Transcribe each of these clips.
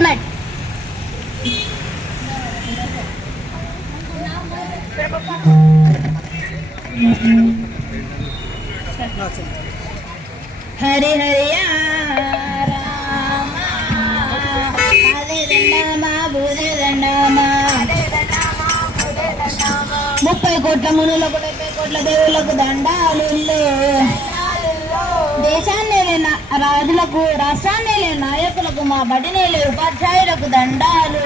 Helmet. Hari Hari దండామా బుధ దండామా 30 కోట్ల మునులకు 70 కోట్ల దేవుళ్లకు దండాలు. దేశాన్ని రాజులకు, రాష్ట్రాన్ని నాయకులకు, మా బడిని ఉపాధ్యాయులకు దండాలు.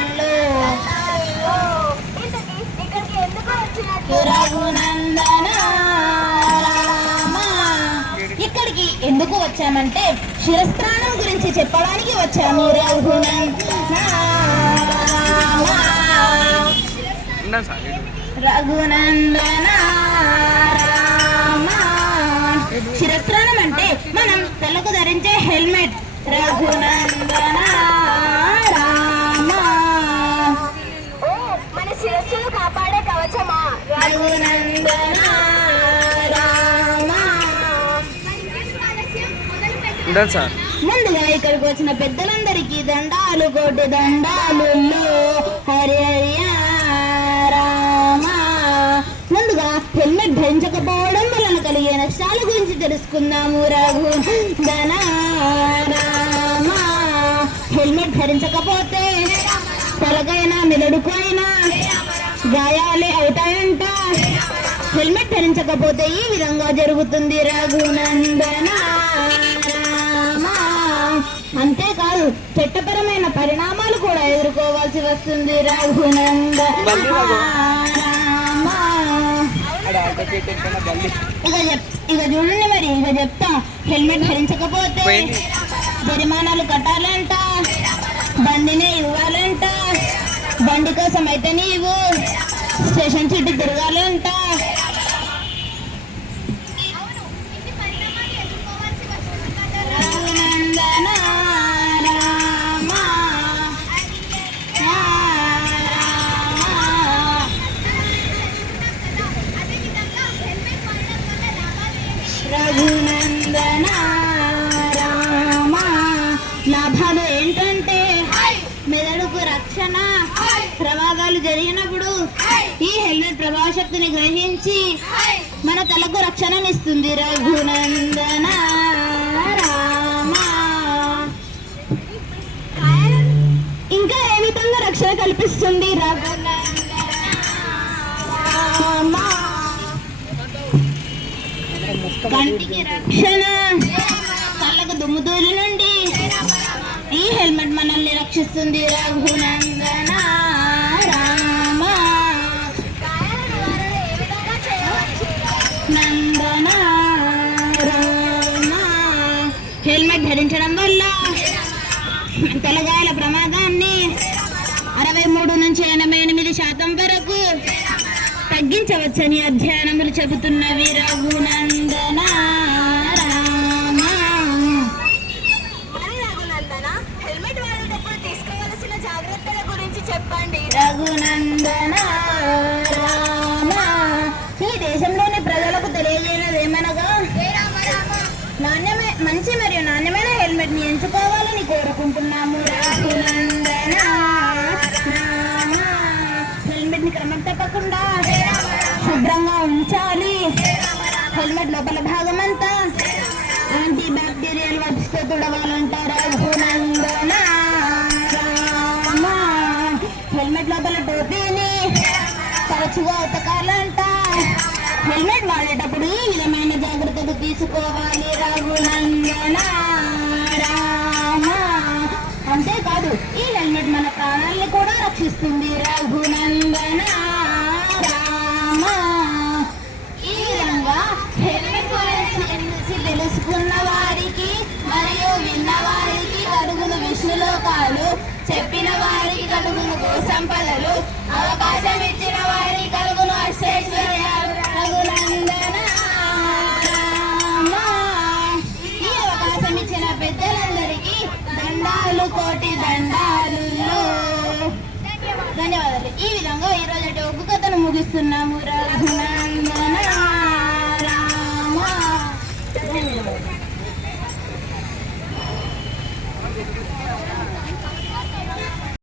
రఘునందన ఇక్కడికి ఎందుకు వచ్చామంటే శిరస్త్రాణం గురించి చెప్పడానికి వచ్చాము. రఘునందన శిరస్త్రాణం అంటే మనం తలకు ధరించే హెల్మెట్. రఘునందన మన శిరస్సును కాపాడే కవచమా. రఘునందన ముందుగా ఇక్కడికి వచ్చిన పెద్దలందరికీ దండాలు, కోటి దండాలు. హరి హరి రామ. ముందుగా హెల్మెట్ ధరించకపోవడం వలన కలిగే నష్టాల గురించి తెలుసుకుందాము. రఘునందన రామ. హెల్మెట్ ధరించకపోతే తలకైనా మెదడుకైనా గాయాలే అవుతాయంట. హెల్మెట్ ధరించకపోతే ఈ విధంగా జరుగుతుంది. రఘునందన అంతేకాదు చట్టపరమైన పరిణామాలు కూడా ఎదుర్కోవాల్సి వస్తుంది. రఘునందన ఇక చూడండి, మరి ఇక చెప్తా. హెల్మెట్ ధరించకపోతే జరిమానాలు కట్టాలంట, బండినే ఇవ్వాలంట, బండి కోసం అయితే నీవు స్టేషన్ చుట్టూ తిరగాలంట. రఘునందన రామ. లాభాలు ఏంటంటే మెదడుకు రక్షణ, ప్రమాదాలు జరిగినప్పుడు ఈ హెల్మెట్ ప్రభావశక్తిని గ్రహించి మన తలకు రక్షణనిస్తుంది. రఘునందన రామ. ఇంకా ఏ విధంగా రక్షణ కల్పిస్తుంది? రఘునందన రామ. కంటికి రక్షణ, కళ్ళకు దుమ్ముదూలు నుండి ఈ హెల్మెట్ మనల్ని రక్షిస్తుంది. రఘునందన రామ. నందన రామ. హెల్మెట్ ధరించడం వల్ల తలగాయాల ప్రమాదాన్ని 63 నుంచి 88% వరకు తగ్గించవచ్చని అధ్యయనములు చెబుతున్నవి. రఘునందన రామ. రఘునందన హెల్మెట్ వాడేటప్పుడు తీసుకోవలసిన జాగ్రత్తల గురించి చెప్పండి. రఘునందన రామ. ఈ దేశంలోని ప్రజలకు తెలియజేయనది ఏమనగా మంచి మరియు నాణ్యమైన హెల్మెట్ ని ఎంచుకోవాలని కోరుకుంటున్నాము. రఘునందన రామ. హెల్మెట్ ని క్రమం తప్పకుండా శుభ్రంగా ఉంచాలి. హెల్మెట్ లోపల భాగం అంతా యాంటీ బ్యాక్టీరియల్ వర్క్స్తో తుడవాలంటారు. రఘునందన రామ. హెల్మెట్ లోపల టోపీని తరచుగా ఉతకాలంట. హెల్మెట్ వాడేటప్పుడు ఈ విధమైన జాగ్రత్తలు తీసుకోవాలి. రఘునందన రామ. అంతేకాదు ఈ హెల్మెట్ మన ప్రాణాలను కూడా రక్షిస్తుంది. రఘునందన రామ. ఈ విధంగా హెల్మెట్ గురించి తెలుసుకున్న వారికి మరియు విన్న వారికి కలుగును విష్ణులోకాలు, చెప్పిన వారికి కలుగును గోసంపదలు, అవకాశం ఇచ్చిన వారికి కలుగును అష్టైశ్వర్యాలు. రఘునందన రామ. ఈ అవకాశం ఇచ్చిన పెద్దలందరికీ దండాలు, కోటి దండాలు. ధన్యవాదాలు. ఈ విధంగా ఈరోజు ఒగ్గు కథను ముగిస్తున్నాము. రఘునందన